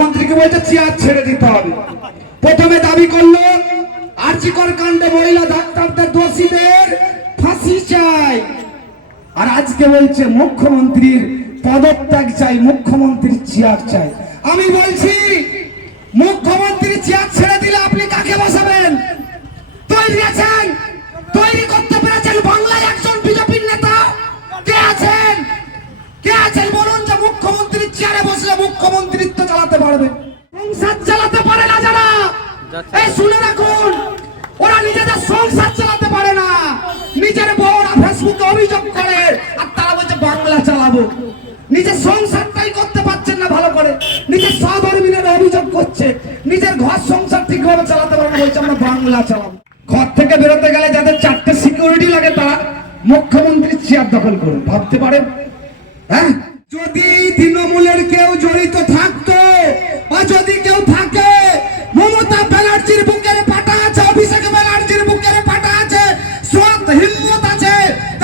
মুখ্যমন্ত্রীকে বলছে, চেয়ার ছেড়ে দিতে হবে। প্রথমে দাবি করল আর্চিকর কাণ্ডে মহিলা ডাক্তারদের দোষীদের ফাঁসি চাই। আর আজকে বলছে, মুখ্যমন্ত্রীর পদত্যাগ চাই, মুখ্যমন্ত্রীর চেয়ার চাই। আমি বলছি, মুখ্যমন্ত্রী চেয়ার ছেড়ে দিলে আপনি কাকে বসাবেন? তৈরি আছেন, তৈরি করতে পেরেছেন বাংলায় একজন বিজেপির নেতা। কে আছেন? কে আছেন? বলুন যে মুখ্যমন্ত্রীর চেয়ারে বসলে মুখ্যমন্ত্রিত্ব পারবে। সংসার চালাতে পারে না যারা। এই শুনে রাখুন ওরা নিজেদের সংসার চালাতে পারে না। নিজের বউরা ফেসবুকে অভিযোগ করে আর তারা বলছে বাংলা চালাবো। নিজের সংসারটাই করতে পারছেন না ভালো করে। নিজের সহধর্মীরা অভিযোগ করছে নিজের ঘর সংসার ঠিকভাবে চালাতে পারে না বলছে আমরা বাংলা চালাবো। ঘর থেকে বেরোতে গেলে যাদের চারটে সিকিউরিটি লাগে তারা মুখ্যমন্ত্রীর চেয়ার দখল করুন। ভাবতে পারেন? হ্যাঁ? যদি তৃণমূলের কেউ জড়িত কেউ থাকে। মমতা ব্যানার্জির বুকের পাটা আছে, অভিষেক ব্যানার্জির বুকের পাটা আছে আছে।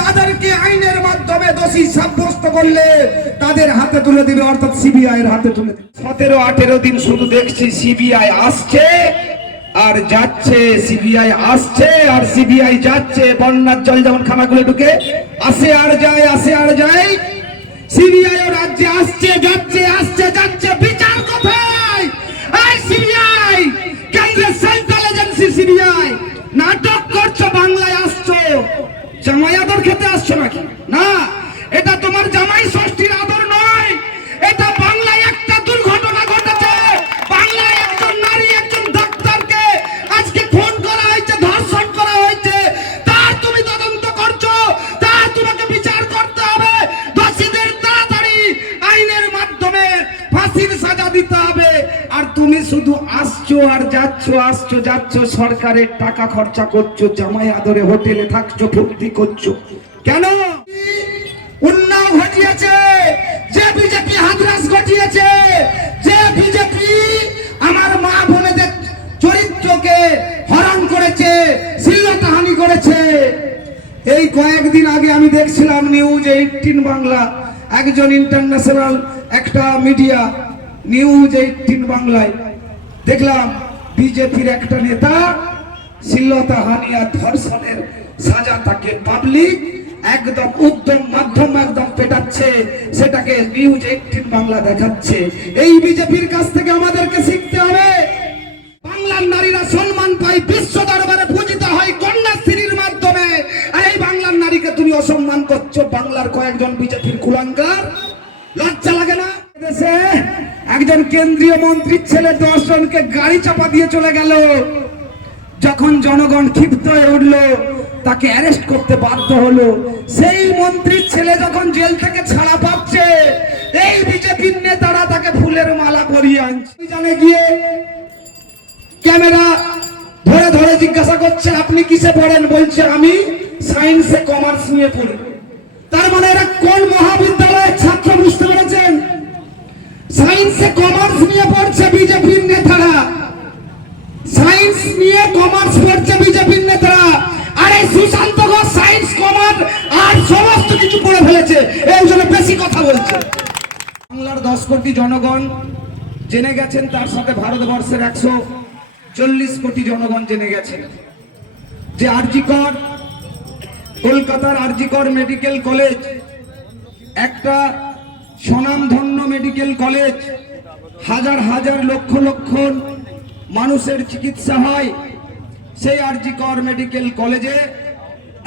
তাদেরকে আইনের মাধ্যমে দোষী সাব্যস্ত করলে তাদের হাতে তুলে দিবে, অর্থাৎ সিবিআই এর হাতে তুলে দিবে। সতেরো, আঠেরো দিন শুধু দেখছি সিবিআই আসছে আর যাচ্ছে, সিবিআই আসছে আর সিবিআই যাচ্ছে, বন্যার জল যেমন খানাগুলো ঢুকে, আসে আর যায়, আসে আর যায়। সিবিআই রাজ্যে আসছে, যাচ্ছে আসছে, যাচ্ছে, বিচার কোথায় এজেন্সি নাটক করছ, বাংলায় আসছো। জামাই খেতে আসছো নাকি? না, এটা তোমার জামাই ষষ্ঠীর আদর নয়। এটা বাংলায় একটা দুর্ঘটনা ঘটেছে। বাংলায় একজন নারী, একজন ডাক্তারকে আজকে খুন করা হয়েছে, ধর্ষণ করা হয়েছে। তার তুমি তদন্ত করছ, তার তোমাকে বিচার করতে হবে। দোষীদের তাড়াতাড়ি আইনের মাধ্যমে ফাঁসির সাজা দিতে আসছো আর যাচ্ছ, আসছো, যাচ্ছ, সরকারের টাকা খরচা করছ, জামাই আদরে হোটেলে থাকছো, ফুর্তি করছ। কেন? উন্নয়ন ঘটিয়েছে, যে বিজেপি হাতরাস ঘটিয়েছে, যে বিজেপি আমার মা বোনেদের চরিত্রকে হরণ করেছে, শ্লীলতাহানি করেছে। এই কয়েকদিন আগে আমি দেখছিলাম নিউজ এইটিন বাংলা, একজন ইন্টারন্যাশনাল একটা মিডিয়া নিউজ এইটিন বাংলায়। দেখলাম বিজেপির একটা নেতা শ্লীলতা হানিয়া ধর্ষণের সাজা তাকে পাবলিক একদম উদ্যম মাধ্যম একদম পেটাচ্ছে, সেটাকে নিউজ এইটিন বাংলা দেখাচ্ছে। এই বিজেপির কাছ থেকে আমাদেরকে শিখতে হবে, বাংলার নারীরা সম্মান পায়, বিশ্ব দরবারে পূজিত হয় কন্যাশ্রীর মাধ্যমে। এই বাংলার নারীকে তুমি অসম্মান করছ, বাংলার কয়েকজন বিজেপির কুলাঙ্গার। লজ্জা লাগে না? দেশে একজন কেন্দ্রীয় মন্ত্রীর ছেলে দশ জনকে গাড়ি চাপা দিয়ে চলে গেল। যখন জনগণ ক্ষিপ্ত হয়ে উঠল, তাকে অ্যারেস্ট করতে বাধ্য হলো। সেই মন্ত্রীর ছেলে যখন জেল থেকে ছাড়া পাচ্ছে, এই বিজেপির নেতারা তাকে ফুলের মালা পরিয়ে আনছে। জানে গিয়ে ক্যামেরা ধরে ধরে জিজ্ঞাসা করছে, আপনি কিসে পড়েন? বলছে, আমি সায়েন্সে কমার্স নিয়ে পড়ি। তার মানে এরা কোন মহাবিদ্যালয়ের ছাত্র বুঝতে পেরেছেন? সায়েন্সে কমার্স নিয়ে পড়ছে বিজেপির নেতারা। সায়েন্স নিয়ে কমার্স পড়ছে বিজেপির নেতারা। আর এই সুশান্ত ঘোষ সায়েন্স কমার্স আর সমস্ত কিছু পড়ে ফেলেছে। এই জন্য বেশি কথা বলছে। বাংলার দশ কোটি জনগণ জেনে গেছেন, তার সাথে ভারতবর্ষের একশো চল্লিশ কোটি জনগণ জেনে গেছেন। যে আরজিকর কলকাতার আরজিকর মেডিকেল কলেজ একটা স্বনামধন্য মেডিকেল কলেজ। হাজার হাজার লক্ষ লক্ষ মানুষের চিকিৎসা হয় সেই আরজিকর মেডিকেল কলেজে।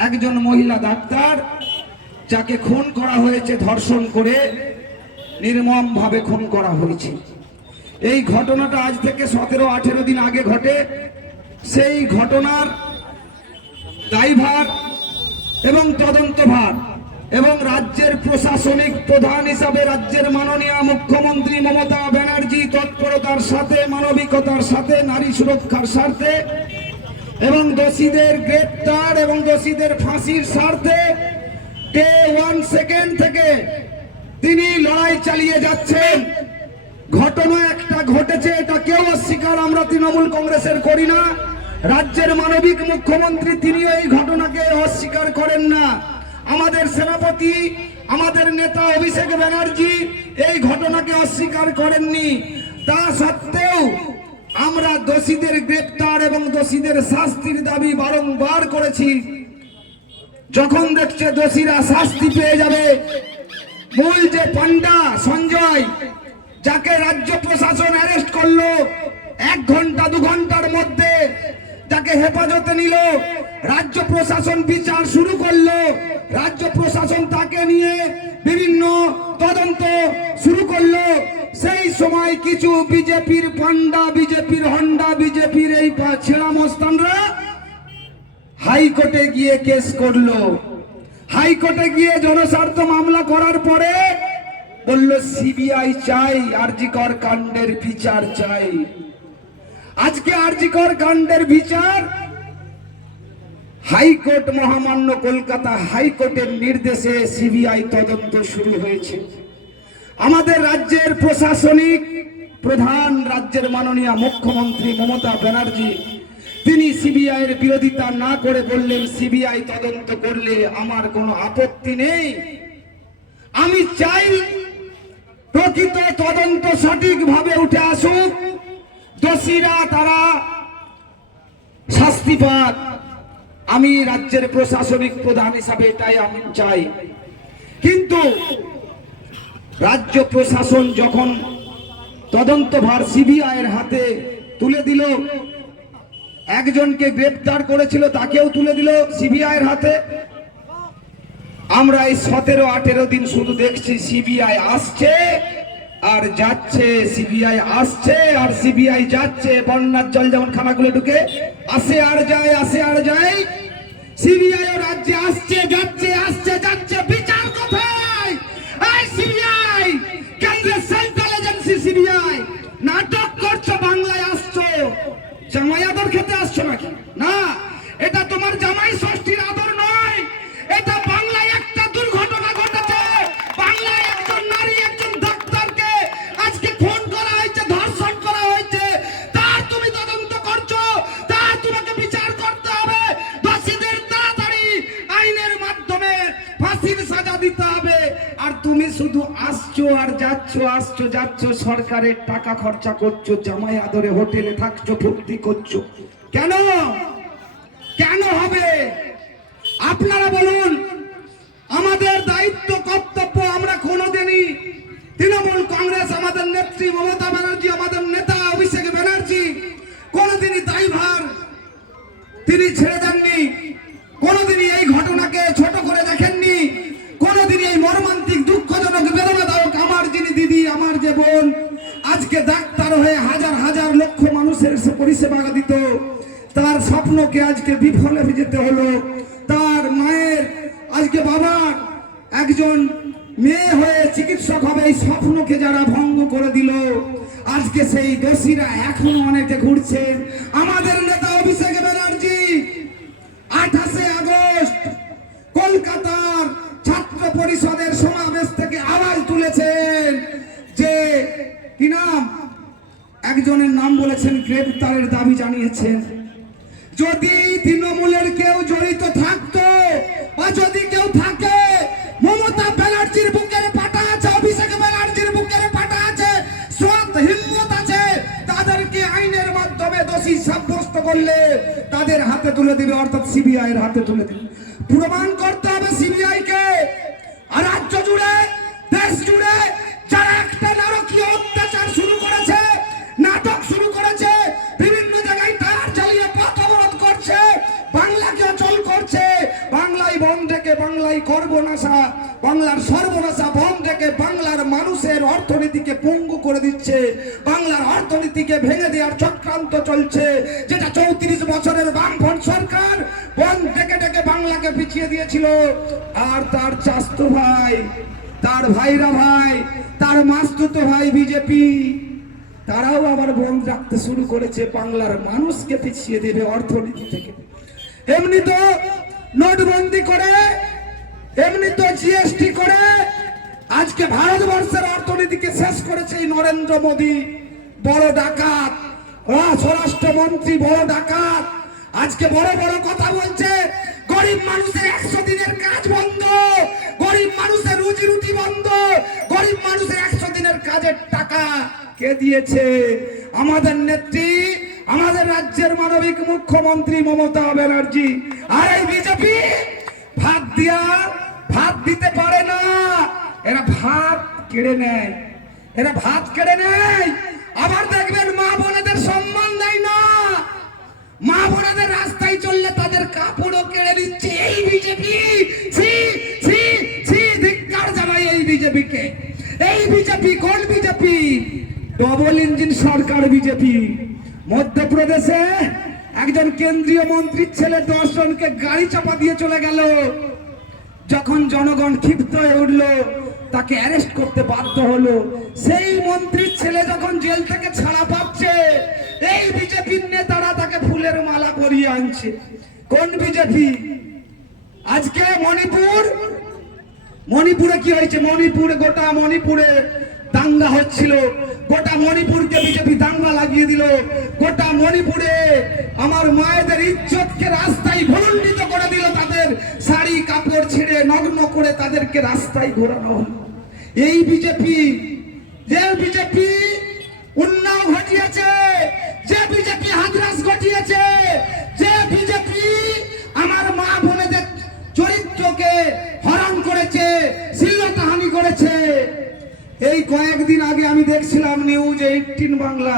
একজন মহিলা ডাক্তার যাকে খুন করা হয়েছে, ধর্ষণ করে নির্মম ভাবে খুন করা হয়েছে। এই ঘটনাটা আজ থেকে সতেরো, আঠেরো দিন আগে ঘটে। সেই ঘটনার দায়ভার এবং তদন্তভার এবং রাজ্যের প্রশাসনিক প্রধান হিসাবে রাজ্যের মাননীয় মুখ্যমন্ত্রী মমতা ব্যানার্জি তৎপরতার সাথে, মানবিকতার সাথে, নারী সুরক্ষার স্বার্থে এবং দোষীদের গ্রেপ্তার এবং দোষীদের ফাঁসির স্বার্থে ডে ওয়ান সেকেন্ড থেকে তিনি লড়াই চালিয়ে যাচ্ছেন। ঘটনা একটা ঘটেছে, এটা কেউ অস্বীকার আমরা তৃণমূল কংগ্রেসের করি না। রাজ্যের মানবিক মুখ্যমন্ত্রী তিনিও এই ঘটনাকে অস্বীকার করেন না। আমাদের সেনাপতি, আমাদের নেতা অভিষেক ব্যানার্জি এই ঘটনাকে অস্বীকার করেননি। তা সত্ত্বেও আমরা দোষীদের গ্রেপ্তার এবং দোষীদের শাস্তির দাবি বারংবার করেছি। যখন দেখছে দোষীরা শাস্তি পেয়ে যাবে, মূল যে পান্ডা সঞ্জয়, যাকে রাজ্য প্রশাসন অ্যারেস্ট করল, এক ঘণ্টা, দু ঘণ্টার মধ্যে তাকে হেফাজতে নিল। রাজ্য প্রশাসন বিচার শুরু করল। রাজ্য প্রশাসন তাকে নিয়ে বিভিন্ন তদন্ত শুরু করল। সেই সময় কিছু বিজেপির পান্ডা, বিজেপির হন্ডা, বিজেপির এই ছেঁড়া মস্তানরা হাইকোর্টে গিয়ে কেস করল। হাইকোর্টে গিয়ে জনস্বার্থ মামলা করার পরে বলল, সিবিআই চাই আরজিকর কাণ্ডের বিচার চাই। আজকে আরজিকর কাণ্ডের বিচার। হাইকোর্ট মহামান্য কলকাতা হাইকোর্টের নির্দেশে সিবিআই তদন্ত শুরু হয়েছে। আমাদের রাজ্যের প্রশাসনিক প্রধান রাজ্যের মাননীয় মুখ্যমন্ত্রী মমতা ব্যানার্জি, তিনি সিবিআই এর বিরোধিতা না করে বললেন, সিবিআই তদন্ত করলে আমার কোনো আপত্তি নেই। আমি চাই প্রকৃত তদন্ত সঠিকভাবে উঠে আসুক। দোষীরা তারা শাস্তি পাক আমি রাজ্যের প্রশাসনিক প্রধান হিসাবে এটাই আমি চাই। কিন্তু রাজ্য প্রশাসন যখন তদন্তভার সিবিআই এর হাতে তুলে দিল, একজনকে গ্রেপ্তার করেছিল তাকেও তুলে দিল সিবিআই এর হাতে। আমরা এই সতেরো আঠেরো দিন শুধু দেখছি সিবিআই আসছে। আর যাচ্ছে সিবিআই আসছে, আর সিবিআই যাচ্ছে, বন্যার জল যেমন খানাগুলো ঢুকে, আসে আর যায়, আসে আর যায়। সিবিআই ও রাজ্যে আসছে, যাচ্ছে আসছে, যাচ্ছে, বিচার কোথায়? এই সিবিআই কেন্দ্রের সেন্ট্রাল এজেন্সি সিবিআই নাটক করছ, বাংলায় আসছো। জামাই আদর খেতে আসছো নাকি? না। যাচ্ছ, আসছো, যাচ্ছ, সরকারের টাকা খরচা করছ জামাই আদরে হোটেলে থাকছো ফুর্তি করছ। কেন? কেন হবে? চিকিৎসক হবে, এই স্বপ্নকে যারা ভঙ্গ করে দিল, আজকে সেই দোষীরা এখনও অনেকে ঘুরছেন আমাদের নেতা অভিষেক ব্যানার্জি, আঠাশে আগস্ট, কলকাতার ছাত্র পরিষদের সমাবেশ থেকে আওয়াজ তুলেছেন যে, কি নাম? একজনের নাম বলেছেন, গ্রেপ্তারের দাবি জানিয়েছেন। যদি তৃণমূলের কেউ জড়িত থাকতো, বা যদি করলে তাদের হাতে তুলে দিবে, অর্থাৎ সিবিআই এর হাতে তুলে দিবে। প্রমাণ করতে হবে সিবিআই কে আর রাজ্য জুড়ে, দেশ জুড়ে যারা একটা নারকীয় অত্যাচার শুরু করেছে, নাটক শুরু করেছে, বিভিন্ন জায়গায় তার জ্বালিয়ে পথ অবরোধ করছে, বাংলাকে অচল করছে, বাংলায় বন থেকে বাংলায় সর্বনাশা বাংলার সর্বনাশা মানুষের অর্থনীতিকে পঙ্গু করে দিচ্ছে, বাংলার অর্থনীতিকে ভেঙে দেওয়ার চক্রান্ত চলছে। যেটা চৌত্রিশ বছরের বামফ্রন্ট সরকার বন ডেকে ডেকে বাংলাকে পিছিয়ে দিয়েছিল। আর তার চাস্তো ভাই, তার ভাইরা ভাই, তার মাস্তুতো ভাই বিজেপি, তারাও আবার বন্ধ রাখতে শুরু করেছে। বাংলার মানুষকে পিছিয়ে দেবে অর্থনীতি থেকে। এমনি তো নোটবন্দি করে, এমনি তো জিএসটি করে আজকে ভারতবর্ষের অর্থনীতিকে শেষ করেছে এই নরেন্দ্র মোদী। বড় ডাকাত। স্বরাষ্ট্রমন্ত্রী বড় ডাকাত। আজকে বড় বড় কথা বলছে, গরিব মানুষের একশো দিনের কাজ বন্ধ, গরিব মানুষের রুজি রুটি বন্ধ, গরিব মানুষের একশো দিনের কাজের টাকা কে দিয়েছে? আমাদের নেত্রী, আমাদের রাজ্যের মানবিক মুখ্যমন্ত্রী মমতা ব্যানার্জি। আর এই বিজেপি, ভাত দিয়া, ভাত দিতে পারে না। এরা ভাত কেড়ে নেয়। এরা ভাত কেড়ে নেয়। আবার দেখবেন মা বোনেদের সম্মান দেয় না। মা বোনেদের রাস্তায় চললে তাদের কাপড়ও কেড়ে দিচ্ছে এই বিজেপি, ছি ছি ছি, ধিক্কার জানাই এই বিজেপিকে। এই বিজেপি, কোন বিজেপি? ডবল ইঞ্জিন সরকার বিজেপি। মধ্যপ্রদেশে একজন কেন্দ্রীয় মন্ত্রীর ছেলে দশজনকে গাড়ি চাপা দিয়ে চলে গেল। যখন জনগণ ক্ষিপ্ত হয়ে উঠল তাকে অ্যারেস্ট করতে বাধ্য হলো। সেই মন্ত্রীর ছেলে যখন জেল থেকে ছাড়া পাচ্ছে, এই বিজেপির নেতারা তাকে ফুলের মালা পরিয়ে আনছে। কোন বিজেপি? আজকে মণিপুর? মণিপুরে কি হয়েছে? মণিপুরে, গোটা মণিপুরে দাঙ্গা হচ্ছিল। গোটা মণিপুরকে বিজেপি দাঙ্গা লাগিয়ে দিল। গোটা মণিপুরে আমার মায়েদের ইজ্জতকে রাস্তায় ভুলণ্ডিত করে দিল তাদের শাড়ি, কাপড় ছিঁড়ে নগ্ন করে তাদেরকে রাস্তায় ঘোরানো হল। এই বিজেপি, যে বিজেপি উন্নয়ন এই কয়েকদিন আগে আমি দেখছিলাম নিউজ এইটিন বাংলা,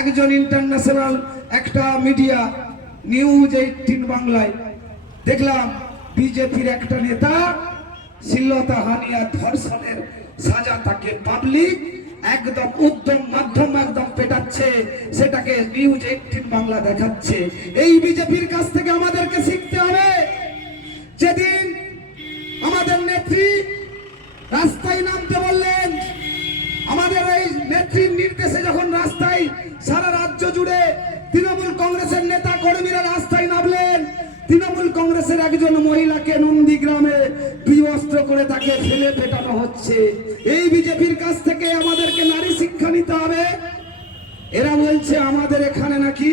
একজন ইন্টারন্যাশনাল একটা মিডিয়া নিউজ এইটিন বাংলায়। দেখলাম বিজেপির একটা নেতা শ্লীলতাহানি আর ধর্ষণের সাজা তাকে পাবলিক একদম উদ্যম মাধ্যম একদম পেটাচ্ছে, সেটাকে নিউজ এইটিন বাংলা দেখাচ্ছে। এই বিজেপির কাছ থেকে আমাদেরকে শিখতে হবে, যেদিন আমাদের নেত্রী রাস্তায় নামতে বললেন আমাদের এই নেত্রীর নির্দেশে যখন রাস্তায় সারা রাজ্য জুড়ে তৃণমূল কংগ্রেসের নেতা কর্মীরা রাস্তায় নামলেন, তৃণমূল কংগ্রেসের একজন মহিলাকে নন্দীগ্রামে বিবস্ত্র করে তাকে ফেলে পেটানো হচ্ছে। এই বিজেপির কাছ থেকে আমাদেরকে নারী শিক্ষা নিতে হবে। এরা বলছে, আমাদের এখানে নাকি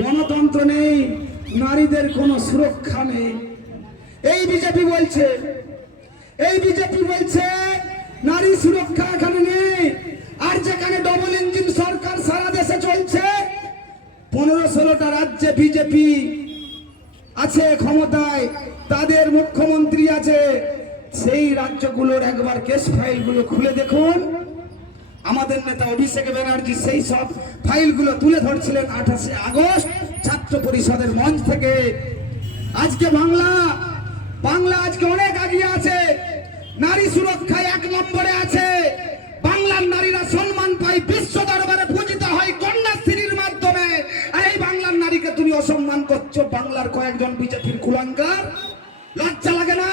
গণতন্ত্র নেই, নারীদের কোনো সুরক্ষা নেই। এই বিজেপি বলছে, এই বিজেপি বলছে নারী সুরক্ষা এখানে নেই। আর যেখানে ডবল ইঞ্জিন সরকার সারা দেশে চলছে পনেরো ষোলোটা রাজ্যে বিজেপি আছে ক্ষমতায়, তাদের মুখ্যমন্ত্রী আছে। সেই রাজ্যগুলোর একবার কেস ফাইলগুলো খুলে দেখুন। আমাদের নেতা অভিষেক ব্যানার্জি সেই সব ফাইলগুলো তুলে ধরছিলেন আঠাশে আগস্ট ছাত্র পরিষদের মঞ্চ থেকে। আজকে বাংলা বাংলা আজকে অনেক এগিয়ে আছে। নারী সুরক্ষায় এক নম্বরে আছে। বাংলার নারীরা সম্মান পায়, বিশ্ব দরবারে পূজিত হয় কন্যাশ্রীর মাধ্যমে। এই বাংলার নারীকে তুমি অসম্মান করছ। বাংলার কয়েকজন বিজেপির কুলাঙ্গার। লজ্জা লাগে না?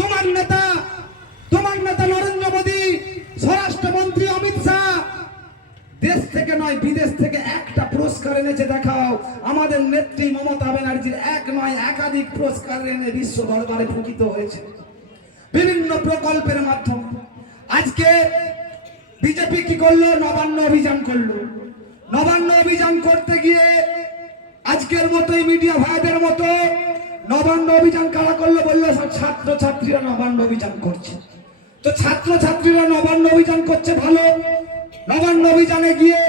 তোমার নেতা তোমার নেতা নরেন্দ্র মোদী, স্বরাষ্ট্রমন্ত্রী অমিত শাহ। দেশ থেকে নয়, বিদেশ থেকে একটা পুরস্কার এনেছে, দেখাও। আমাদের নেত্রী মমতা ব্যানার্জির এক নয়, একাধিক পুরস্কার এনে বিশ্ব দরবারে ফুকিত হয়েছে। বিভিন্ন প্রকল্পের মাধ্যমে। আজকে বিজেপি কি করল? নবান্ন অভিযান করল। নবান্ন অভিযান করতে গিয়ে আজকের মতো মিডিয়া ভাইদের মতো নবান্ন অভিযান কারা করল বলল? সব ছাত্র ছাত্রীরা নবান্ন অভিযান করছে। তো ছাত্র ছাত্রীরা নবান্ন অভিযান করছে ভালো। নবান্ন অভিযানে গিয়ে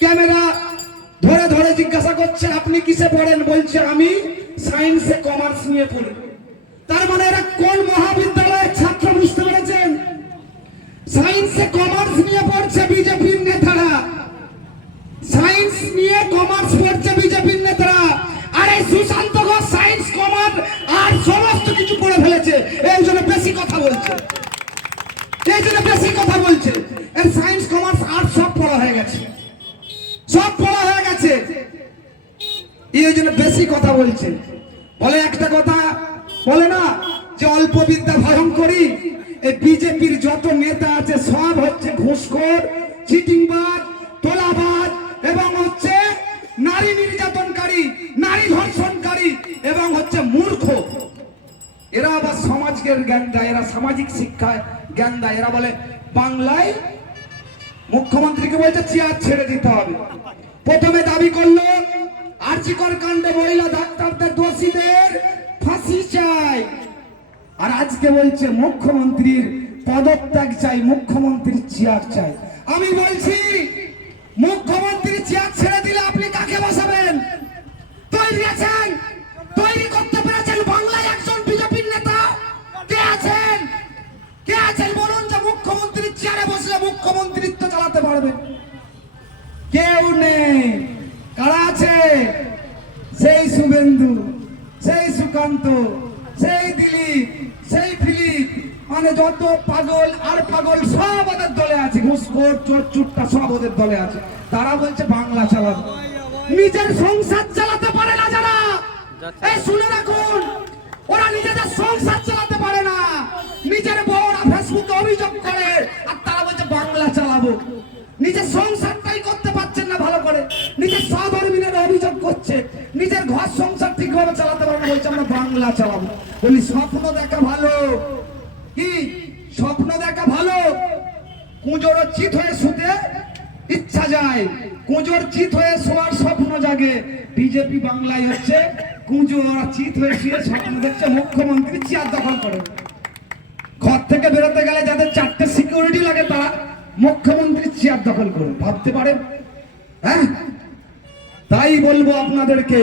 ক্যামেরা ধরে ধরে জিজ্ঞাসা করছে, আপনি কিসে পড়েন? বলছে, আমি সায়েন্সে, কমার্স নিয়ে পড়ি। তার মানে এরা কোন মহাবিদ্যালয়ের ছাত্র বুঝতে পেরেছেন? সায়েন্সে কমার্স নিয়ে পড়ছে বিজেপির নেতারা। সায়েন্স নিয়ে কমার্স পড়ছে বিজেপির নেতারা। আর এই সুশান্ত ঘোষ সায়েন্স কমার্স আর সমস্ত কিছু পড়ে ফেলেছে। এই জন্য বেশি কথা বলছে। এই জন্য বেশি কথা বলছে। এর সায়েন্স কমার্স আর্টস সব পড়া হয়ে গেছে। সব পড়া হয়ে গেছে। এই জন্য বেশি কথা বলছে। বলে একটা কথা বলে না যে অল্প বিদ্যা ভয়ঙ্করী এই বিজেপির যত নেতা আছে, সব হচ্ছে ঘুষখোর, চিটিংবাজ, তোলাবাজ এবং হচ্ছে নারী নির্যাতনকারী, নারী ধর্ষণকারী এবং হচ্ছে মূর্খ। এরা আবার সমাজকে জ্ঞান দেয় এরা সামাজিক শিক্ষায় জ্ঞান দেয় এরা বলে, বাংলায় মুখ্যমন্ত্রীকে বলছে, চেয়ার ছেড়ে দিতে হবে। প্রথমে দাবি করল আর্চিকর কাণ্ডে মহিলা ডাক্তারদের দোষীদের ফাঁসি চাই। আর আজকে বলছে মুখ্যমন্ত্রীর পদত্যাগ চাই, মুখ্যমন্ত্রীর চেয়ার চাই। আমি বলছি, মুখ্যমন্ত্রীর চেয়ার ছেড়ে দিলে আপনি কাকে বসাবেন? তৈরি আছেন? তৈরি করতে পেরেছেন বাংলায় একজন বিজেপির নেতা? কে আছেন? কে আছেন? বলুন যে মুখ্যমন্ত্রীর চেয়ারে বসলে মুখ্যমন্ত্রিত্ব চালাতে পারবে। কেউ নেই। কারা আছে? সেই শুভেন্দু। সেই সেই দিলীপ সেই ফিলিপ মানে যত পাগল আর পাগল সব ওদের দলে আছে। ঘুষখোর চোর চুট্টা সব ওদের দলে আছে। তারা বলছে বাংলা চালাবে। নিজের সংসার চালাতে পারে না যারা। এই শুনে রাখুন ওরা নিজেদের সংসার চালাতে পারে না। নিজের বউরা ফেসবুকে অভিযোগ করে আর তারা বলছে বাংলা চালাবো। নিজের সংসারটাই করতে পারছেন না ভালো করে। নিজের সহধর্মীরা অভিযোগ করছে। নিজের ঘর সংসার ঠিকভাবে চালাতে পারে না বলছে, আমরা বাংলা চালাবো। বলি, স্বপ্ন দেখা ভালো। কি? স্বপ্ন দেখা ভালো? কুঁজোর চিত হয়ে শুতে ইচ্ছা যায়। কুঁজোর চিত হয়ে শোয়ার স্বপ্ন জাগে। বিজেপি বাংলায় হচ্ছে কুঁজো ওরা চিত হয়ে শুয়ে স্বপ্ন দেখছে মুখ্যমন্ত্রী চেয়ার দখল করে। ঘর থেকে বেরোতে গেলে যাদের চারটে সিকিউরিটি লাগে তারা মুখ্যমন্ত্রীর চেয়ার দখল করে। ভাবতে পারেন? হ্যাঁ? তাই বলব আপনাদেরকে